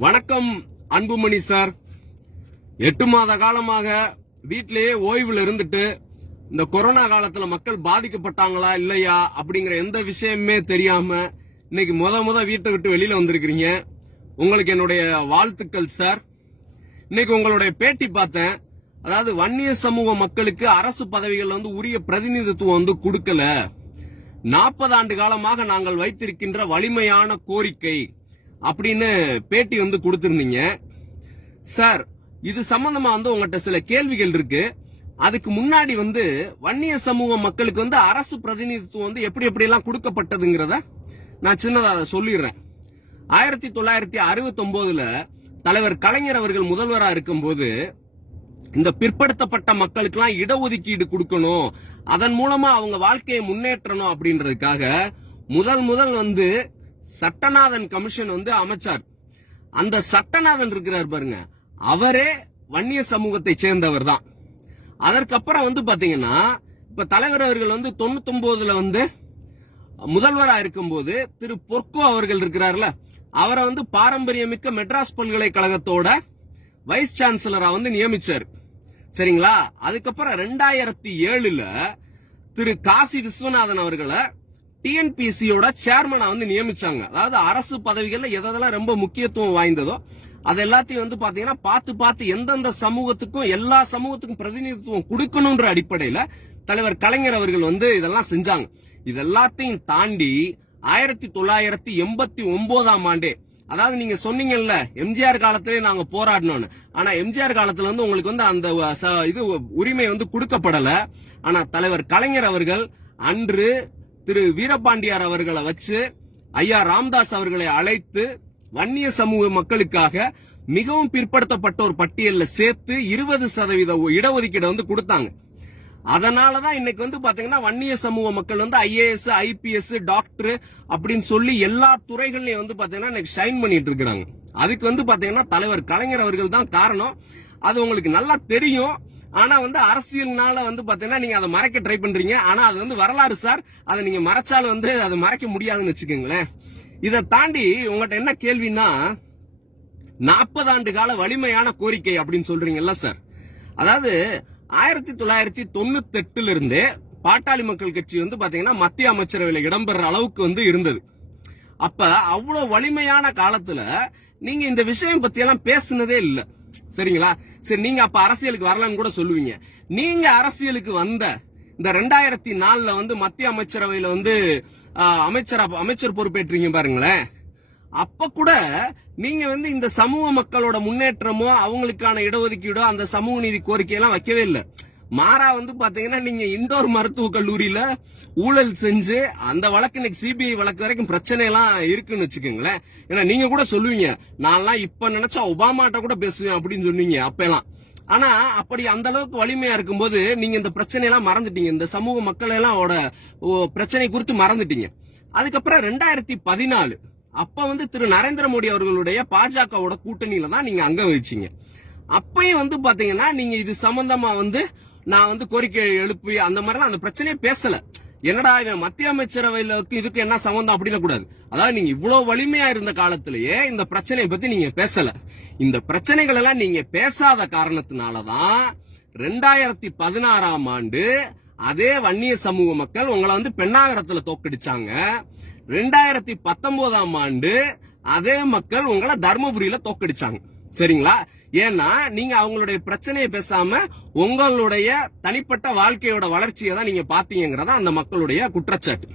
வணக்கம் அன்புமணி சார். 8 மாத காலமாக வீட்டிலேயே ஓய்வுல இருந்துட்டு இந்த கொரோனா காலத்துல மக்கள் பாதிக்கப்பட்டாங்களா இல்லையா அப்படிங்கிற எந்த விஷயமே தெரியாம இன்னைக்கு முத வீட்டை விட்டு வெளியில வந்திருக்கிறீங்க. உங்களுக்கு என்னுடைய வாழ்த்துக்கள் சார். இன்னைக்கு உங்களுடைய பேட்டி பார்த்தேன். அதாவது வன்னிய சமூக மக்களுக்கு அரசு பதவிகள் உரிய பிரதிநிதித்துவம் கொடுக்கல. 40 ஆண்டு காலமாக நாங்கள் வைத்திருக்கின்ற வலிமையான கோரிக்கை அப்படின்னு பேட்டி கொடுத்திருந்தீங்க சார். இது சம்பந்தமா உங்கள்கிட்ட சில கேள்விகள் இருக்கு. அதுக்கு முன்னாடி வன்னிய சமூக மக்களுக்கு அரசு பிரதிநிதித்துவம் எப்படி எல்லாம் கொடுக்கப்பட்டதுங்கிறத நான் சின்னதா சொல்லிடுறேன். 1969ல தலைவர் கலைஞர் அவர்கள் முதல்வரா இருக்கும்போது இந்த பிற்படுத்தப்பட்ட மக்களுக்கெல்லாம் இடஒதுக்கீடு கொடுக்கணும், அதன் மூலமா அவங்க வாழ்க்கையை முன்னேற்றணும் அப்படின்றதுக்காக முதல் சட்டநாதன் கமிஷன் அமைச்சார். அந்த சட்டநாதன் இருக்கிறார் பாருங்க, அவரே வன்னிய சமூகத்தை சேர்ந்தவர் தான். அதற்கப்புறம் பாத்தீங்கன்னா இப்ப தலைவர் அவர்கள் 99ல முதல்வரா இருக்கும்போது திரு பொற்கோ அவர்கள் இருக்கிறார்ல, அவரை பாரம்பரியமிக்க மெட்ராஸ் பல்கலைக்கழகத்தோட வைஸ் சான்சலரா நியமிச்சார். சரிங்களா? அதுக்கப்புறம் 2007ல திரு காசி விஸ்வநாதன் அவர்களை டிஎன்பிசியோட சேர்மனா நியமிச்சாங்க. அதாவது அரசு பதவிகள்ல எதெல்லாம் ரொம்ப முக்கியத்துவம் வாய்ந்ததோ அது எல்லாத்தையும் பாத்தீங்கன்னா பார்த்து எந்தெந்த சமூகத்துக்கும் எல்லா சமூகத்துக்கும் பிரதிநிதித்துவம் கொடுக்கணும்ன்ற அடிப்படையில தலைவர் கலைஞர் அவர்கள் இதெல்லாம் செஞ்சாங்க. இதெல்லாத்தையும் தாண்டி 1989ஆம் ஆண்டே, அதாவது நீங்க சொன்னீங்கல்ல எம்ஜிஆர் காலத்திலே நாங்க போராடணும்னு, ஆனா எம்ஜிஆர் காலத்துல உங்களுக்கு அந்த இது உரிமை கொடுக்கப்படல. ஆனா தலைவர் கலைஞர் அவர்கள் அன்று திரு வீரபாண்டியார் அவர்களை வச்சு ஐயா ராமதாஸ் அவர்களை அழைத்து வன்னிய சமூக மக்களுக்காக மிகவும் பிற்படுத்தப்பட்ட ஒரு பட்டியல்ல சேர்த்து 20% இடஒதுக்கீடு கொடுத்தாங்க. அதனாலதான் இன்னைக்கு பாத்தீங்கன்னா வன்னிய சமூக மக்கள் ஐஏஎஸ், ஐபிஎஸ், டாக்டர் அப்படின்னு சொல்லி எல்லா துறைகள்லயும் பாத்தீங்கன்னா இன்னைக்கு ஷைன் பண்ணிட்டு இருக்காங்க. அதுக்கு பாத்தீங்கன்னா தலைவர் கலைஞர் அவர்கள் தான் காரணம். அது உங்களுக்கு நல்லா தெரியும். ஆனா அரசியல்னால பாத்தீங்கன்னா நீங்க அதை மறைக்க ட்ரை பண்றீங்க. ஆனா அது வரலாறு சார். அதை நீங்க மறைச்சாலும் அதை மறைக்க முடியாதுன்னு வச்சுக்கோங்களேன். இதை தாண்டி உங்கள்கிட்ட என்ன கேள்வின்னா, 40 ஆண்டு கால வலிமையான கோரிக்கை அப்படின்னு சொல்றீங்கல்ல சார். அதாவது 1998ல இருந்தே பாட்டாளி மக்கள் கட்சி பாத்தீங்கன்னா மத்திய அமைச்சரவையில் இடம்பெற அளவுக்கு இருந்தது. அப்ப அவ்வளவு வலிமையான காலத்துல நீங்க இந்த விஷயம் பத்தி எல்லாம் பேசுனதே இல்ல. சரிங்களா? சரி, நீங்க அப்ப அரசியலுக்கு வரலன்னு கூட சொல்லுவீங்க. நீங்க அரசியலுக்கு வந்த இந்த 2004ல மத்திய அமைச்சரவையில அமைச்சர் பொறுப்பேற்றீங்க பாருங்களேன். அப்ப கூட நீங்க இந்த சமூக மக்களோட முன்னேற்றமோ அவங்களுக்கான இடஒதுக்கீடோ அந்த சமூக நீதி கோரிக்கையெல்லாம் வைக்கவே இல்லை. மாறா பாத்தீங்கன்னா நீங்க இண்டோர் மருத்துவக் கல்லூரியில ஊழல் செஞ்சு அந்த வழக்கு இன்னைக்கு சிபிஐ வழக்கு வரைக்கும் பிரச்சனை எல்லாம் இருக்குன்னு வச்சுக்கோங்களேன். ஏன்னா நீங்க கூட சொல்லுவீங்க, நான்லாம் இப்ப நினைச்சா ஒபாமாட்ட கூட பேசுவேன் அப்படின்னு சொன்னீங்க அப்பெல்லாம். ஆனா அப்படி அந்த அளவுக்கு வலிமையா இருக்கும்போது நீங்க இந்த பிரச்சனையெல்லாம் மறந்துட்டீங்க. இந்த சமூக மக்கள் எல்லாம் பிரச்சனை குறித்து மறந்துட்டீங்க. அதுக்கப்புறம் 2014 அப்ப திரு நரேந்திர மோடி அவர்களுடைய பாஜகவோட கூட்டணியில தான் நீங்க அங்க வச்சீங்க. அப்பயும் பாத்தீங்கன்னா நீங்க இது சம்பந்தமா நான் கோரிக்கை எழுப்பி அந்த மாதிரிலாம் அந்த பிரச்சனையே பேசல. என்னடா இவன் மத்திய அமைச்சரவையில இதுக்கு என்ன சம்பந்தம் அப்படின்னு கூடாது. அதாவது நீங்க இவ்வளவு வலிமையா இருந்த காலத்திலேயே இந்த பிரச்சனையை பத்தி நீங்க பேசல. இந்த பிரச்சனைகள் எல்லாம் நீங்க பேசாத காரணத்தினாலதான் 2016ஆம் ஆண்டு அதே வன்னிய சமூக மக்கள் உங்களை பெண்ணாகரத்துல தோக்கடிச்சாங்க. 2019ஆம் ஆண்டு அதே மக்கள் உங்களை தர்மபுரியில தோக்கடிச்சாங்க. சரிங்களா? ஏன்னா நீங்க அவங்களுடைய பிரச்சனையை பேசாம உங்களுடைய தனிப்பட்ட வாழ்க்கையோட வளர்ச்சியை தான் நீங்க பாத்தீங்கிறதா அந்த மக்களுடைய குற்றச்சாட்டு.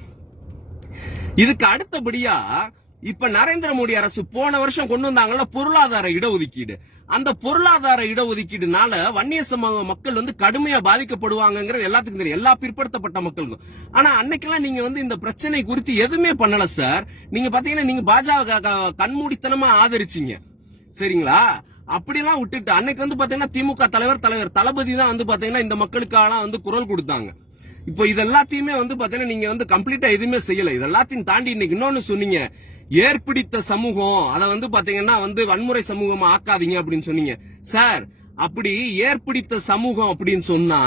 இதுக்கு அடுத்தபடியா இப்ப நரேந்திர மோடி அரசு போன வருஷம் கொண்டு வந்தாங்கல்ல பொருளாதார இடஒதுக்கீடு. அந்த பொருளாதார இடஒதுக்கீடுனால வன்னிய சமூக மக்கள் கடுமையா பாதிக்கப்படுவாங்கிறது எல்லாத்துக்கும் தெரியும், எல்லா பிற்படுத்தப்பட்ட மக்களுக்கும். ஆனா அன்னைக்கெல்லாம் நீங்க இந்த பிரச்சனை குறித்து எதுவுமே பண்ணல சார். நீங்க பாத்தீங்கன்னா நீங்க பாஜக கண்மூடித்தனமா ஆதரிச்சீங்க. சரிங்களா? அப்படிலாம் விட்டுட்டு அன்னைக்கு பாத்தீங்கன்னா திமுக தலைவர் தளபதி தான் பாத்தீங்கன்னா இந்த மக்களுக்காக குரல் கொடுத்தாங்க. இப்போ இதெல்லாத்தையுமே பாத்தீங்கன்னா நீங்க கம்ப்ளீட்டா எதுவுமே செய்யல. இதெல்லாத்தையும் தாண்டி இன்னைக்கு இன்னொன்னு சொன்னீங்க, ஏற்படுத்த சமூகம் அதை பாத்தீங்கன்னா வன்முறை சமூகமா ஆக்காதீங்க அப்படின்னு சொன்னீங்க சார். அப்படி ஏற்படுத்த சமூகம் அப்படின்னு சொன்னா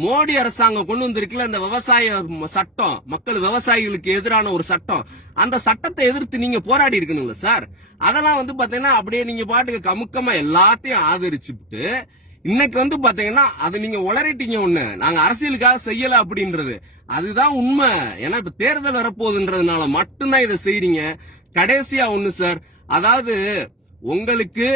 மோடி அரசாங்கம் கொண்டு வந்திருக்குல்ல இந்த விவசாய சட்டம், மக்கள் விவசாயிகளுக்கு எதிரான ஒரு சட்டம், அந்த சட்டத்தை எதிர்த்து நீங்க போராடி இருக்கணும்ல சார். அதெல்லாம் வந்து பாத்தீங்கன்னா அப்படியே நீங்க பாட்டுக்கு கமுக்கமா எல்லாத்தையும் ஆதரிச்சுட்டு இன்னைக்கு வந்து பாத்தீங்கன்னா அது நீங்க உளறிட்டீங்க. ஒண்ணு, நாங்க அரசியலுக்காக செய்யல அப்படின்றது அதுதான் உண்மை. ஏன்னா இப்ப தேர்தல் வரப்போகுதுன்றதுனால மட்டும்தான் இதை செய்றீங்க. கடைசியா ஒண்ணு சார், அதாவது உங்களுக்கு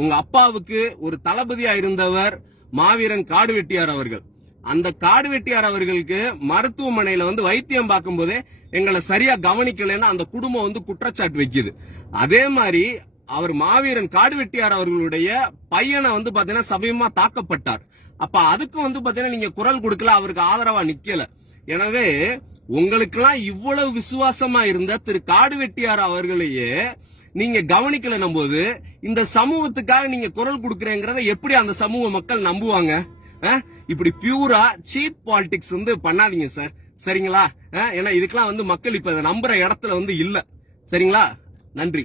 உங்க அப்பாவுக்கு ஒரு தளபதியா இருந்தவர் மாவீரன் காடுவெட்டியார் அவர்கள். அந்த காடுவெட்டியார் அவர்களுக்கு மருத்துவமனையில வந்து வைத்தியம் பார்க்கும் போதே எங்களை சரியா கவனிக்கலன்னா அந்த குடும்பம் வந்து குற்றச்சாட்டு வைக்குது. அதே மாதிரி அவர் மாவீரன் காடுவெட்டியார் அவர்களுடைய பையனை வந்து பாத்தீங்கன்னா சமயமா தாக்கப்பட்டார். அப்ப அதுக்கும் வந்து பாத்தீங்கன்னா நீங்க குரல் கொடுக்கல, அவருக்கு ஆதரவா நிக்கல. எனவே உங்களுக்கெல்லாம் இவ்வளவு விசுவாசமா இருந்த திரு காடுவெட்டியார் அவர்களையே நீங்க கவனிக்கலன்னும் போது இந்த சமூகத்துக்காக நீங்க குரல் கொடுக்கறேங்கிறத எப்படி அந்த சமூக மக்கள் நம்புவாங்க? இப்படி பியூரா சீப் பாலிடிக்ஸ் வந்து பண்ணாதீங்க சார், சரிங்களா? ஏன்னா இதுக்கெல்லாம் வந்து மக்கள் இப்ப நம்புற இடத்துல வந்து இல்ல, சரிங்களா? நன்றி.